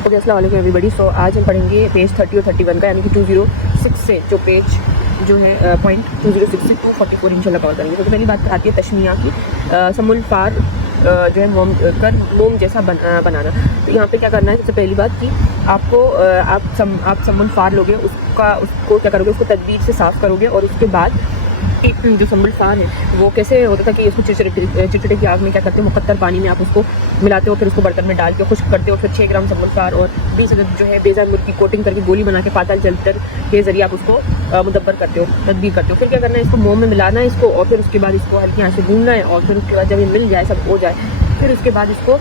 Okay, अस्सलाम वालेकुम everybody. सो आज हम पढ़ेंगे पेज 30 और 31 का, यानी कि 206 से जो पेज जो है पॉइंट 206 से 244 इंशाल्लाह कवर करेंगे। तो पहली बात आती है तशमिया की, समुल फार जो है मोम जैसा बनाना। तो यहाँ पे क्या करना है, सबसे पहली बात कि आपको आप समुल फार लोगे, उसको क्या करोगे, उसको तदबीर से साफ़ करोगे और उसके बाद जो समुल फार है वो कैसे होता था कि इसको चिटचिटे की आग में क्या करते हो, मुकद्दर पानी में आप उसको मिलाते हो, फिर उसको बर्तन में डाल के खुश्क करते हो, फिर 6 ग्राम समुल फार और 20 अदद जो है बेजा मुर्ग की कोटिंग करके गोली बना के पातल जलतर के ज़रिए आप उसको मुदब्बर करते हो, तदबीर करते हो। फिर क्या करना है, इसको मोम में मिलाना है इसको, और फिर उसके बाद इसको हल्की आंच से भूनना है, और फिर उसके बाद जब ये मिल जाए, सब हो जाए, फिर उसके बाद इसको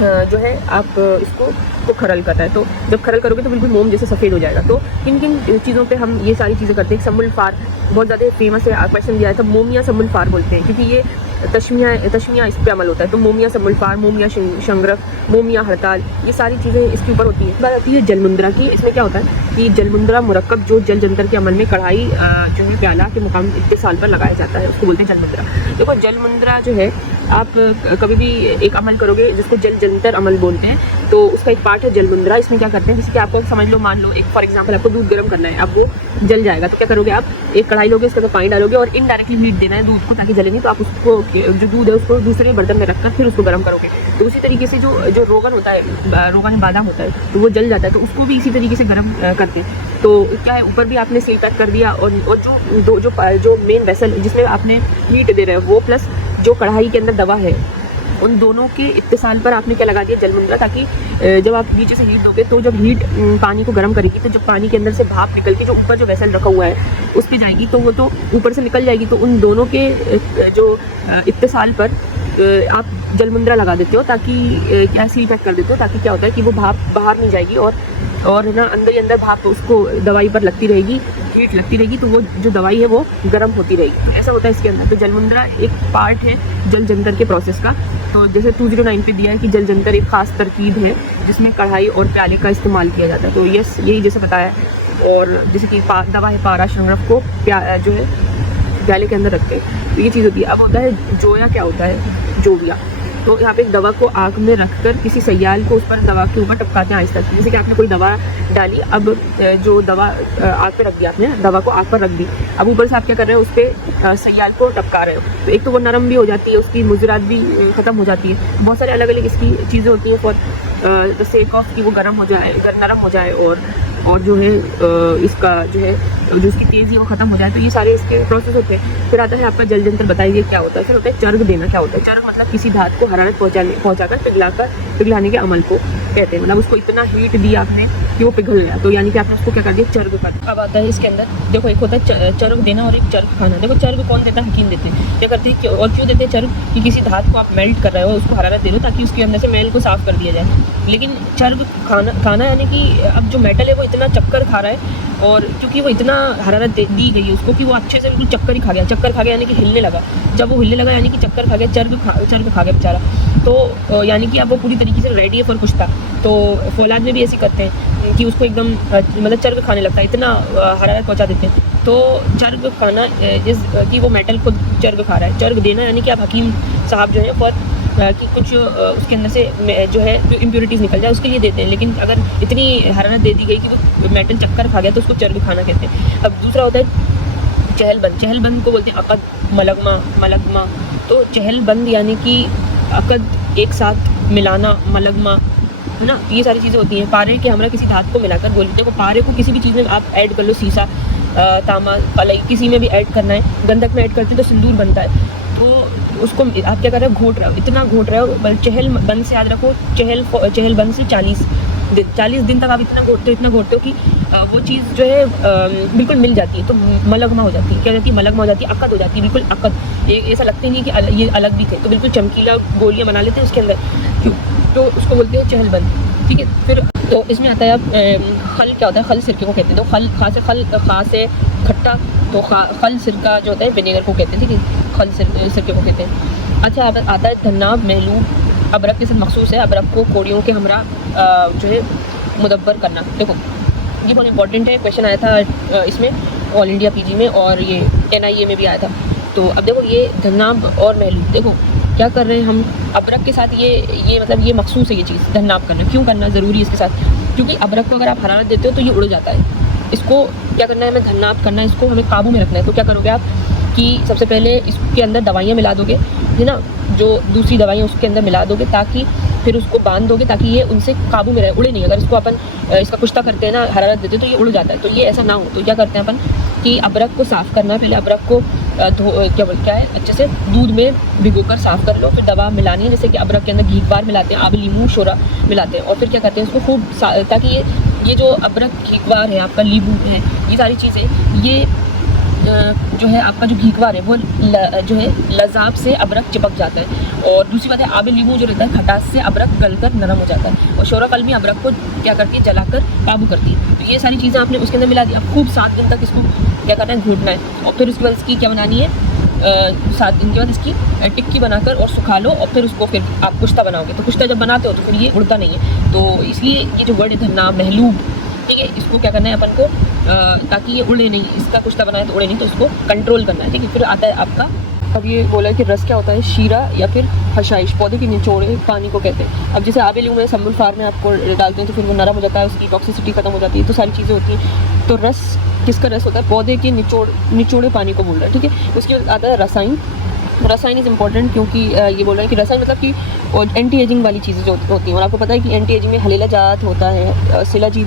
जो है आप इसको खरल करना है। तो जब खरल करोगे तो बिल्कुल मोम जैसे सफ़ेद हो जाएगा। तो किन किन चीज़ों पे हम ये सारी चीज़ें करते हैं। समुल फार बहुत ज़्यादा फेमस है, क्वेश्चन दिया है, तो मोमिया समुल फार बोलते हैं, क्योंकि ये तशमिया इस पे अमल होता है। तो मोमिया समुल फार, मोमिया शंगरफ, मोमिया हड़ताल, ये सारी चीज़ें इसके ऊपर होती है। बात आती है जलमुंद्रा की। इसमें क्या होता है कि जलमुंद्रा मुरक्कब जो जल जंतर के अमल में कढ़ाई जो है प्याला के मुकाम इत्तिसाल पर लगाया जाता है, उसको बोलते हैं जलमुंद्रा। देखो जलमुंद्रा जो है, आप कभी भी एक अमल करोगे जिसको जल जंतर अमल बोलते हैं, तो उसका एक पार्ट है जलमुंद्रा। इसमें क्या करते हैं, जैसे कि आपको समझ लो, मान लो एक फॉर एग्जांपल आपको दूध गर्म करना है, अब वो जल जाएगा, तो क्या करोगे, आप एक कढ़ाई लोगे, उसके अंदर पानी डालोगे और इनडायरेक्टली हीट देना है दूध को ताकि जले नहीं। तो आप उसको जो दूध है उसको दूसरे बर्तन में रखकर फिर उसको गर्म करोगे। तो उसी तरीके से जो रोगन होता है, रोगन बादाम होता है, तो वो जल जाता है, तो उसको भी इसी तरीके से गर्म करते हैं। तो क्या है, ऊपर भी आपने सील पैक कर दिया, और जो मेन वेसल जिसमें आपने हीट दे रहे हो वो, प्लस जो कढ़ाई के अंदर दवा है, उन दोनों के इत्तिसाल पर आपने क्या लगा दिया, जलमुंद्रा, ताकि जब आप नीचे से हीट दोगे तो जब हीट पानी को गर्म करेगी, तो जब पानी के अंदर से भाप निकल के जो ऊपर जो वेसल रखा हुआ है उस पर जाएगी, तो वो तो ऊपर से निकल जाएगी। तो उन दोनों के जो इत्तिसाल पर आप जलमुंद्रा लगा देते हो, ताकि क्या सील पैक कर देते हो, ताकि क्या होता है कि वो भाप बाहर नहीं जाएगी, और ना अंदर ही अंदर भाप उसको दवाई पर लगती रहेगी, हीट लगती रहेगी, तो वो जो दवाई है वो गर्म होती रहेगी। तो ऐसा होता है इसके अंदर। तो जलमुंद्रा एक पार्ट है जल जंतर के प्रोसेस का। तो जैसे 209 पे दिया है कि जल जंतर एक ख़ास तरकीब है जिसमें कढ़ाई और प्याले का इस्तेमाल किया जाता है। तो यस, यही जैसे बताया है। और जैसे कि दवा है पारा शंगरफ को जो है प्याले के अंदर रखते हैं, तो ये चीज़ होती है। अब होता है जोया। क्या होता है जोया? तो यहाँ पे एक दवा को आग में रखकर किसी सयाल को उस पर दवा के ऊपर टपकाते हैं आहिस्ता। जैसे कि आपने कोई दवा डाली, अब जो दवा आग पे रख दिया, आपने दवा को आग पर रख दी, अब ऊपर से आप क्या कर रहे हो, उस पर सयाल को टपका रहे हो, तो एक तो वो नरम भी हो जाती है, उसकी मुज़रात भी ख़त्म हो जाती है। बहुत सारे अलग अलग इसकी चीज़ें होती हैं फॉर द सेक ऑफ कि वो गर्म हो जाए, नरम हो जाए, और जो है इसका जो है जो इसकी तेज़ी है वो ख़त्म हो जाए। तो ये सारे इसके प्रोसेस होते हैं। फिर आता है आपका जल जंतर। बताइए क्या होता है। फिर होता है चर्ग देना। क्या होता है चर्ग? मतलब किसी धातु को हरारत पहुँचाकर पिघलाने के अमल को कहते हैं। मतलब उसको इतना हीट दिया आपने कि वो पिघल गया, तो यानी कि आपने उसको क्या कर दिया, चर्ग कर दिया। अब आता है इसके अंदर, देखो एक होता है चर्ग देना और एक चर्ग खाना। देखो चर्ग कौन देता है? हकीम देते हैं। क्या करते हैं और क्यों देते हैं चर्ग? कि किसी धातु को आप मेल्ट कर रहे हो, उसको हरारत दे रहे हो ताकि उसके अंदर से मेल को साफ़ कर दिया जाए। लेकिन चर्ग खाना यानी कि अब जो मेटल है वो इतना चक्कर खा रहा है, और क्योंकि वो इतना हरारत दी गई है उसको कि वो अच्छे से बिल्कुल चक्कर ही खा गया। चक्कर खा गया यानी कि हिलने लगा। जब वो हिलने लगा यानी कि चक्कर खा गया, चर्ग खा गया बेचारा। तो यानी कि अब वो पूरी तरीके से रेडी है फॉर कुछ था। तो फौलाद में भी ऐसे करते हैं कि उसको एकदम मतलब चर्ग खाने लगता है, इतना हरारत पहुँचा देते हैं। तो चर्ग खाना कि वो मेटल खुद चर्ग खा रहा है। चर्ग देना यानी कि आप हकीम साहब जो है फॉर कि कुछ उसके अंदर से जो है जो इम्प्योरिटीज़ निकल जाए उसके लिए देते हैं। लेकिन अगर इतनी हरारत दे दी गई कि वो मेटल चक्कर खा गया तो उसको चर्ग खाना कहते हैं। अब दूसरा होता है चहलबंद। चहलबंद को बोलते हैं अकद, मलगमा। तो चहलबंद यानी कि अकद एक साथ मिलाना, मलगमा, है ना। ये सारी चीज़ें होती हैं। पारे के हमरा किसी धातु को मिलाकर बोलते हैं। देखो पारे को किसी भी चीज़ में आप ऐड कर लो, सीसा, तांबा, कलई, किसी में भी ऐड करना है। गंधक में ऐड करते हैं तो सिंदूर बनता है। तो उसको आप क्या कर रहे हो, घोट रहे हो, इतना घोट रहे हो। चहलबंद से याद रखो, चहलबंद से 40 दिन तक आप इतना घोटते हो कि वो चीज़ जो है बिल्कुल मिल जाती है, तो मलगमा हो जाती है। क्या हो जाती है? मलगमा हो जाती है, अकद हो जाती है, बिल्कुल अकद। ये ऐसा लगता ही नहीं कि ये अलग भी थे, तो बिल्कुल चमकीला गोलियाँ बना लेते हैं उसके अंदर, क्यों? तो उसको बोलते हैं चहलबंद। ठीक है। फिर तो इसमें आता है अब खल। क्या होता है? खल सिरके को कहते हैं। तो खा से खट्टा, तो खल सिरका जो होता है विनेगर को कहते हैं। ठीक है, खल सिरके को कहते हैं। अच्छा, आता है धन्नाब महलूब। अबरक के साथ मखसूस है। अबरक को कोड़ियों के हमरा जो है मुदब्बर करना। देखो ये बहुत इंपॉर्टेंट है, क्वेश्चन आया था इसमें ऑल इंडिया पीजी में, और ये NIA में भी आया था। तो अब देखो ये धन्नाब और महलूब, देखो क्या कर रहे हैं हम अदरक के साथ, ये मतलब ये मखसूस है ये चीज़ धन्नाप करना। क्यों करना ज़रूरी है इसके साथ? क्योंकि अदरक को अगर आप हरारत देते हो तो ये उड़ जाता है। इसको क्या करना है, हमें धन्नाप करना है, इसको हमें काबू में रखना है। तो क्या करोगे आप कि सबसे पहले इसके अंदर दवाइयाँ मिला दोगे, है ना, जो दूसरी दवाइयाँ उसके अंदर मिला दोगे, ताकि फिर उसको बांध दोगे ताकि ये उनसे काबू में रहे, उड़े नहीं। अगर इसको अपन इसका कुश्ता करते हैं ना, हरारत देते हैं, तो ये उड़ जाता है। तो ये ऐसा ना हो, तो क्या करते हैं अपन कि अदरक को साफ़ करना है। पहले अदरक को क्या है अच्छे से दूध में भिगोकर साफ़ कर लो, फिर दवा मिलानी है, जैसे कि अदरक के अंदर घीकवार मिलाते हैं, आबी लीमू शोरा मिलाते हैं, और फिर क्या करते हैं इसको खूब ताकि ये जो अदरक घीकवार है आपका, नींबू है, ये सारी चीज़ें ये जो है आपका जो घीकवार है वो जो है लज़ाब से अदरक चिपक जाता है। और दूसरी बात है आबे लीमू जो रहता है खटास से अदरक गलकर नरम हो जाता है, और शोरा कल भी अदरक को क्या करती है, जलाकर काबू करती है। तो ये सारी चीज़ें आपने उसके अंदर मिला दी। अब खूब 7 दिन तक इसको क्या करना है, घूटना है, और फिर उसके बाद इसकी क्या बनानी है, 7 दिन के बाद इसकी टिक्की बनाकर और सुखा लो, और फिर उसको फिर आप कुश्ता बनाओगे। तो कुश्ता जब बनाते हो तो फिर ये उड़ता नहीं है। तो इसलिए ये जो वर्ड है धन्ना महलूब, ठीक है, इसको क्या करना है अपन को ताकि ये उड़े नहीं, इसका कुश्ता बनाए तो उड़े नहीं, तो इसको कंट्रोल करना है, ठीक है। फिर आता है आपका, अब ये बोला है कि रस क्या होता है, शीरा या फिर हशाइश, पौधे के निचोड़े पानी को कहते हैं। अब जैसे आबे लीमू में समुल फार में आपको डालते हैं तो फिर वो नरम हो जाता है, उसकी टॉक्सिसिटी खत्म हो जाती है, तो सारी चीज़ें होती हैं। तो रस किसका रस होता है, पौधे के निचोड़े पानी को बोल रहा है, ठीक है। उसके बाद आता है रसायन। रसायन इज़ इम्पॉर्टेंट क्योंकि ये बोल रहे हैं कि रसायन मतलब कि एंटी एजिंग वाली चीज़ें जो होती हैं, और आपको पता है कि एंटी एजिंग में हलेला जात होता है, शिलाजीत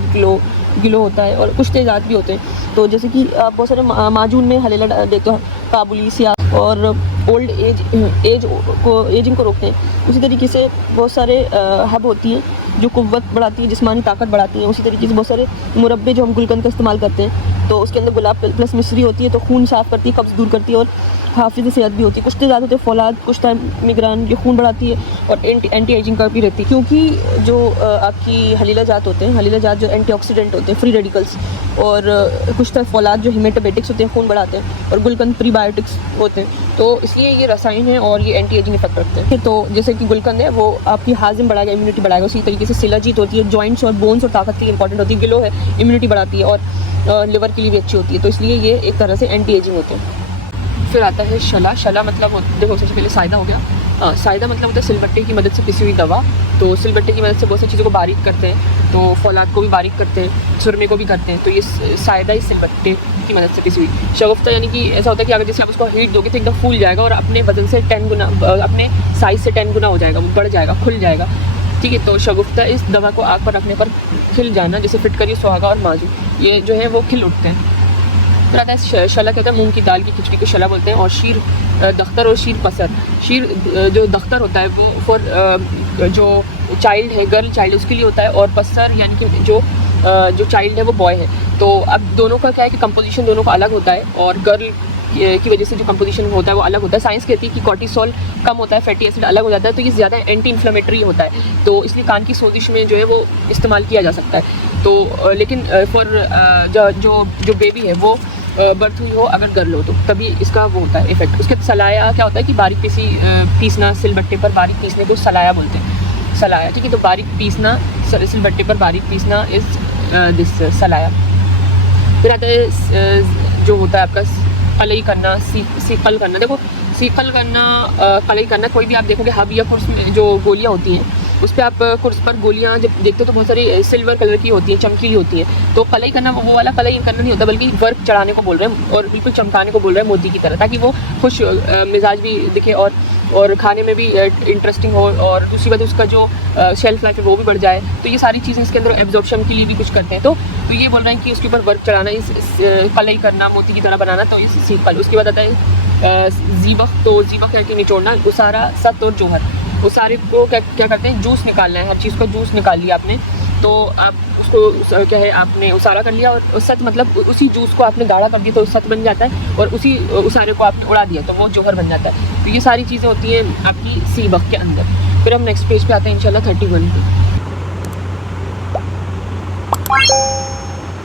गिलो होता है, और कुछ तेज़ात भी होते हैं। तो जैसे कि आप बहुत सारे माजून में हलेला देते हो, काबुली सियाह, और ओल्ड एजिंग को रोकते हैं। उसी तरीके से बहुत सारे हब होती हैं जो कुव्वत बढ़ाती है, जिस्मानी ताकत बढ़ाती हैं। उसी तरीके से बहुत सारे मुरब्बे जो हम गुलकंद का इस्तेमाल करते हैं, तो उसके अंदर गुलाब प्लस मिश्री होती है, तो खून साफ़ करती है, कब्ज़ दूर करती है, और हाफिज़ सेहत भी होती है। कुछ तेज़ात होते हैं फौलाद, कुछ टाइम मिग्रान, जो खून बढ़ाती है, और एंटी एजिंग का भी रहती है। क्योंकि जो आपकी हलीला जात होते हैं, हलीला जात जो एंटीऑक्सीडेंट होते हैं, फ्री रेडिकल्स, और कुछ टाइम फौलाद जो हिमेटोबेटिक्स होते हैं, खून बढ़ाते हैं, और गुलकंद प्रीबायोटिक्स होते हैं। तो इसलिए ये रसायन है और ये एंटी एजिंग इफेक्ट रखते हैं। तो जैसे कि गुलकंद है वो आपकी हाजिम बढ़ाएगा, इम्यूनिटी बढ़ाएगा। उसी तरीके से शिलाजीत होती है, जॉइंट्स और बोन्स और ताकत के लिए इंपॉर्टेंट होती है। गिलो है, इम्यूनिटी बढ़ाती है, और लिवर के लिए भी अच्छी होती है। तो इसलिए ये एक तरह से एंटी एजिंग होते हैं। फिर आता है शला। शला मतलब देखो सबसे पहले सायदा हो गया। सायदा मतलब होता है सिलबट्टे की मदद से पिसी हुई दवा। तो सिलबट्टे की मदद से बहुत सारी चीज़ों को बारीक करते हैं, तो फौलाद को भी बारीक करते हैं, सुरमे को भी करते हैं। तो ये सायदा ही सिलबट्टे की मदद से पिसी हुई। शगुफ्ता यानी कि ऐसा होता है कि अगर जैसे आप उसको हीट दोगे तो एकदम फूल जाएगा, और अपने वजन से 10 गुना, अपने साइज़ से 10 गुना हो जाएगा, वो बढ़ जाएगा, खुल जाएगा, ठीक है। तो शगुफ्ता इस दवा को आग पर रखने पर खिल जाना, जैसे फिटकरी, सुहागा और माजू, ये जो है वो खिल उठते हैं। फिर आता है शला, कहता है मूंग की दाल की खिचड़ी को शला बोलते हैं। और शीर दख्तर और शीर पसर। शीर जो दख्तर होता है वो फॉर जो चाइल्ड है, गर्ल चाइल्ड, उसके लिए होता है, और पसर यानी कि जो चाइल्ड है वो बॉय है। तो अब दोनों का क्या है कि कंपोजिशन दोनों का अलग होता है, और गर्ल की वजह से जो कंपोजिशन होता है वो अलग होता है। साइंस कहती है कि कॉर्टिसोल कम होता है, फैटी एसिड अलग हो जाता है, तो ये ज़्यादा एंटी इन्फ्लेमेटरी होता है। तो इसलिए कान की सोजिश में जो है वो इस्तेमाल किया जा सकता है। तो लेकिन फॉर जो बेबी है वो बर्थ हुई हो अगर गर्ल हो तो तभी इसका वो होता है इफेक्ट। उसके सलाया क्या होता है कि बारीक पीसना, सिलबट्टे पर बारीक पीसने को सलाया बोलते हैं, सलाया, ठीक है। तो बारीक पीसना, सिलबट्टे पर बारीक पीसना इस दिस सलाया। फिर आता है जो होता है आपका कलई करना, सीकल करना। देखो सीकल करना, कलई करना, कोई भी आप देखोगे हब या कुर्स में जो गोलियाँ होती हैं उस पर आप कुर्स पर गोलियाँ जब देखते हो तो बहुत सारी सिल्वर कलर की होती हैं, चमकीली होती हैं। तो कलई करना वो वाला कलई करना नहीं होता, बल्कि वर्क चढ़ाने को बोल रहे हैं और बिल्कुल चमकाने को बोल रहे हैं मोती की तरह, ताकि वो खुश मिजाज भी दिखे और खाने में भी इंटरेस्टिंग हो, और दूसरी बात उसका जो शेल्फ लाइफ है वो भी बढ़ जाए। तो ये सारी चीज़ें इसके अंदर एब्जॉर्प्शन के लिए भी कुछ करते हैं। तो ये बोल रहे हैं कि उसके ऊपर वर्क चढ़ाना, इस कलई करना, मोती की तरह बनाना, तो इस सीकल। उसके बाद आता है ज़ीबक। तो ज़ीबक है कि निचोड़ना, उसारा, सत और जोहर। उसारे को क्या करते हैं, जूस निकालना है, हर चीज़ का जूस निकाल लिया आपने, तो आप उसको क्या है आपने उसारा कर लिया, और सत मतलब उसी जूस को आपने गाढ़ा कर दिया तो सत बन जाता है, और उसी उसारे को आपने उड़ा दिया तो वो जोहर बन जाता है। तो ये सारी चीज़ें होती हैं आपकी सीबक के अंदर। फिर हम नेक्स्ट पेज पे आते हैं इंशाल्लाह 31 पे।